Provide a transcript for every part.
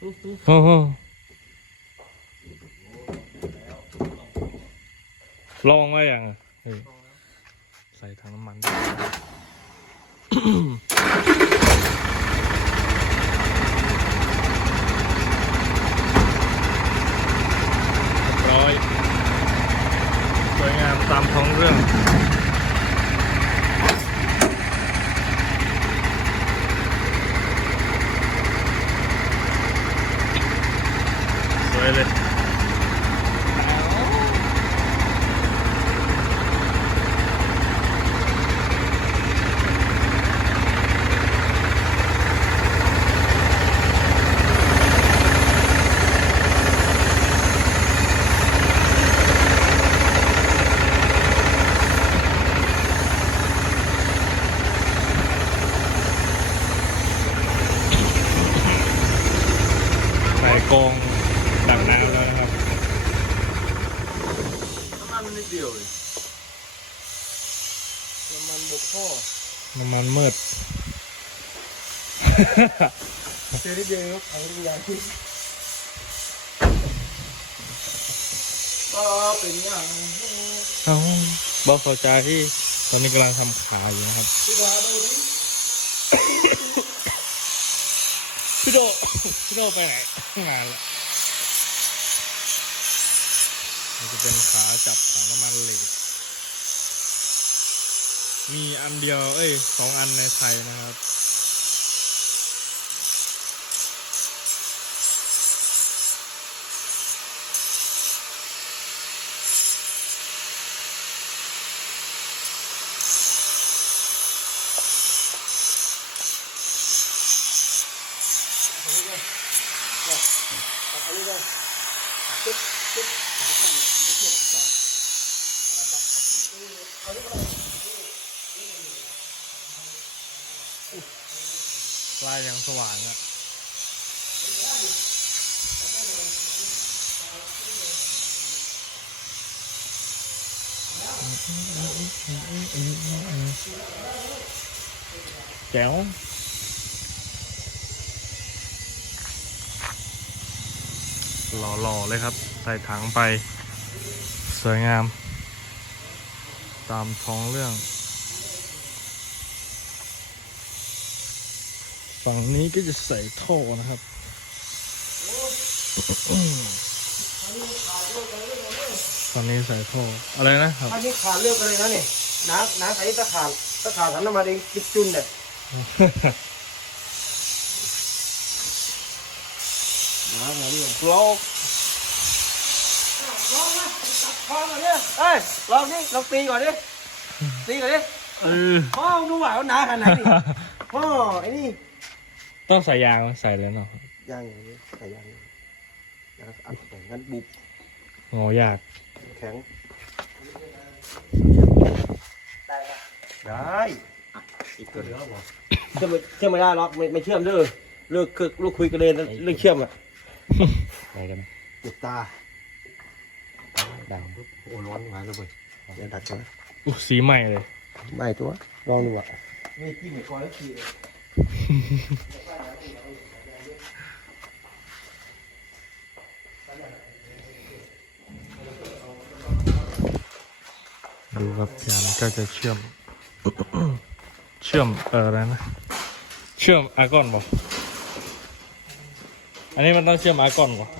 โอ้โหลองไว้ยังใส่ถังน้ำมันเรียบร้อยสวยงามตามท้องเรื่อง กองดักน้ำแล้วนะครับน้ำมันมันนิดเดียวเลยน้ำมันบกพ่อน้ำมันมืดเจอนิดเดียวครับเอาทุกอย่างที่ก็เป็นอย่างเอ้าบอกเข้าใจที่ตอนนี้กำลังทำขาอยู่นะครับที่ว่าดูดิ พี่โดพี่โดไปไหนงานละมันจะเป็นขาจับถังน้ำมันเหล็ก มีอันเดียว เอ้ยสองอันในไทยนะครับ อันนี้เลยตึ๊บตึ๊บเอาไปทำเอาไปเทียบต่อ ลายอย่างสว่างอะแจ๋วหล่อๆเลยครับ ใส่ถังไป สวยงาม ตามท้องเรื่อง ฝั่งนี้ก็จะใส่ท่อนะครับฝั่งนี้ใส่ท่ออะไรนะครับอันนี้ขาดเลือกกันเลยนะนี่น้ำน้ำใส่ตะขาดตะขาดทำน้ำมันเองจิบจุนเนี่ยน้ำมาเรื่องโลกลองนะตัดคอก่อนเนี่ยเอ้ยลองนี่ลองตีก่อนดิตีก่อนดิเออพ่อดูว่าหนาขนาดไหนนี่พ่อไอ้นี่ ต้องใส่ยางไหมใส่แล้วเนาะยางอย่างนี้ใส่ยางอย่างนี้ยางอัดแข็งงั้นบุบงอยากแข็งได้ได้อีกตัวเดียวพอเชื่อมไม่เชื่อมไม่ได้หรอกไม่ไม่เชื่อมเด้อเลิกคือลูกคุยกันเลยนะเรื่องเชื่อมอะไหนกันติดตาดังปุ๊บโอ้ร้อนมาเลยเว้ยเดี๋ยวดัดก่อนนะอุ๊ยสีใหม่เลยไม่ตัวลองดูอะนี่กินเหมือนก้อนแล้วทีเลย ดูครับยานก็จะเชื่อม เชื่อมเอออะไรนะ เชื่อมอากอนบอกอันนี้มันต้องเชื่อมอากอนบอก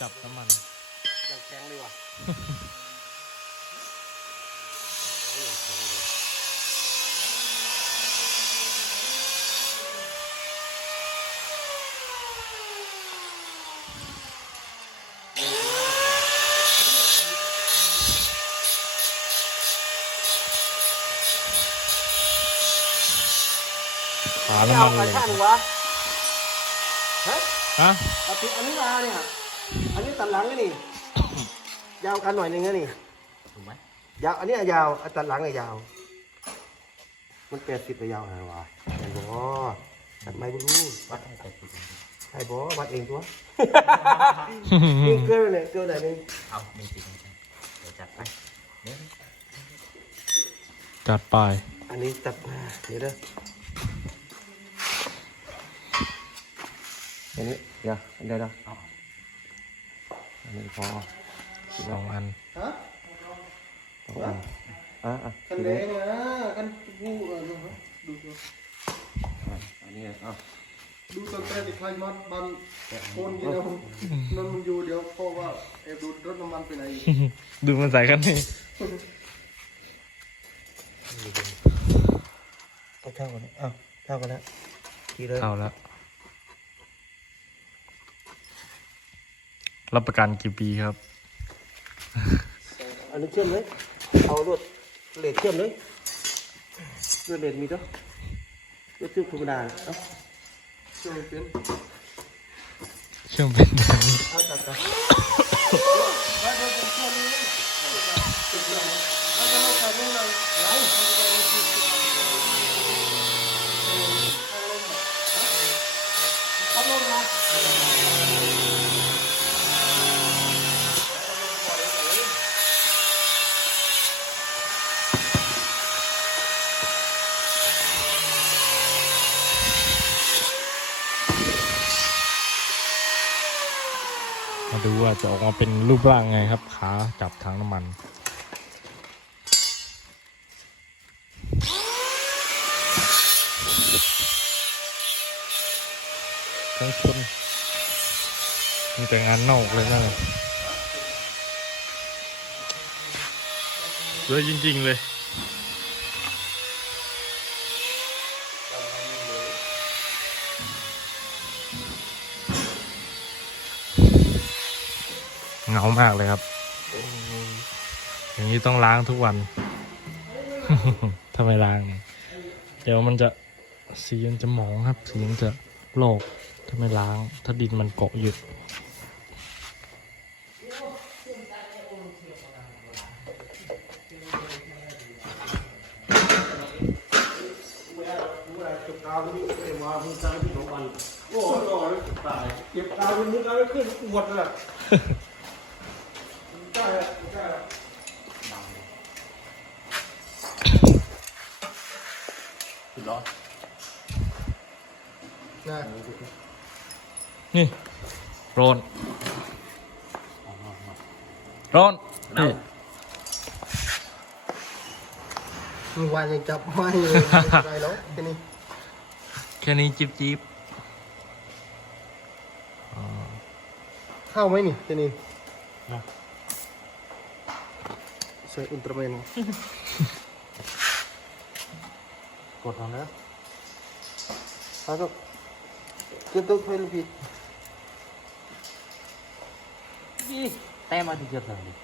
จับน้ำมันยังแข็งเลยว่ะขาไม่น้ำเอามันกระเลยช่างวะฮะฮะเอาติดอันนี้มาเนี่ย อันนี้ตัดหลังนี่นี่ ยาวกันหน่อยหนึงนะนี่ ถูกไหมยาวอันนี้ยาวอันตัดหลังเนี่ยยาว มันแปดสิบไปยาวอะไรวะเห็นบ่ตัดไม้บุรู้วัดให้แต่สิบใครบอกว่าวัดเองตัว นี่เกลือเลยเกลือไหนนึงเอาไม่จริงเดี๋ยวจัดไปเดี๋ยวจัดไป อันนี้ตัดมาเดี๋ยวเด้ออันนี้เดี๋ยวเดี๋ยวเดี๋ยวเอาอันนี้พอสองอันฮะสองอันอะอะกั นแดงนะกันกูเออดูครับดูดูอันนี้อะดูตั้งแต่ที่ใครมาบันโคนกินนะผมนั่นมันอยู่เดี๋ยวพ่อว่าเอฟดูรถน้ำมันไปไหนอีกดูมันใส่กันนี่ก็เท่ากันอ้าวเท่ากันแล้วทีเลยเข้าแล้ว รับประกันกี่ปีครับ อันนี้เชื่อมเลย เอารวดเหล็กเชื่อมเลยรวดเหล็กมีตัวรวดเชื่อมธรรมดาเอ้าช่วยเป็นเชื่อมเป็นแบบนี้เอาจัดกัน ว่าจะออกมาเป็นรูปร่างไงครับ ขาจับทางน้ำมัน ทั้งคนมีแต่งานนอกเลยนะสวยจริง ๆ เลย เหงามากเลยครับ อย่างนี้ต้องล้างทุกวันถ้าไมล้าง เดี๋ยวมันจะสีมันจะหมองครับ สีมันจะโลกถ้าไม่ล้าง ถ้าดินมันเกาะอยู่เก็บกาวนี่ไม่มาเพิ่งกาวที่สองวันโอ้ยร้อนตายเก็บกาวขึ้นปวดเลย สุดร้อนนะนี่โรนโรนนี่มึงวานยังจับไม่เลยอะไรแล้วแค่นี้แค่นี้จิบจิบเข้าไหมนี่แค่นี้ ใส่อุลตร้าแมนก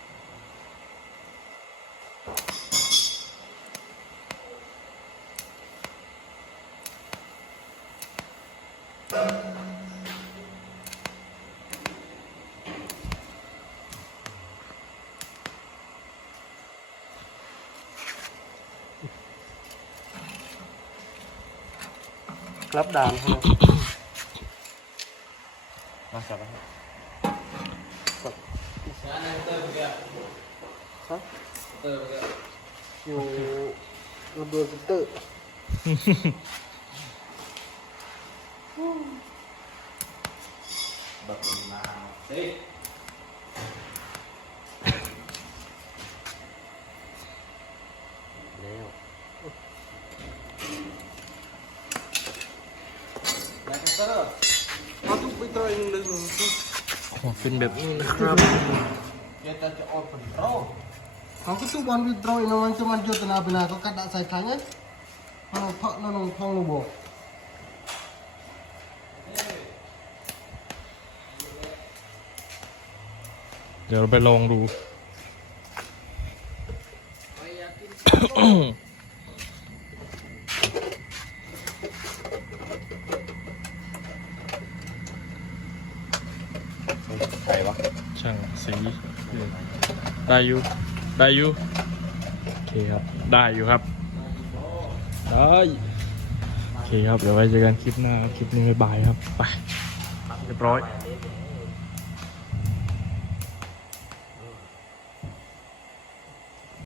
รับด่านให้มาจับนะครับจับฮะอยู่ระเบิดเตอร์แบบนี้มาสิล้ว Masuk pintu yang dulu โอ้เป็นแบบนี้นะครับ kita coba open pro Aku tu one withdraw ini orang cuma jual tanah benar kau kata saya tanya Kalau pak nong thong lu bo เดี๋ยวเราไปลองดู ใครวะ ช่างสีได้อยู่ได้อยู่โอเคครับได้อยู่ครับได้โอเคเคครับเดี๋ยวไว้เจอกันคลิปหน้าคลิปนี้บ๊ายบายครับไปเรียบร้อยเ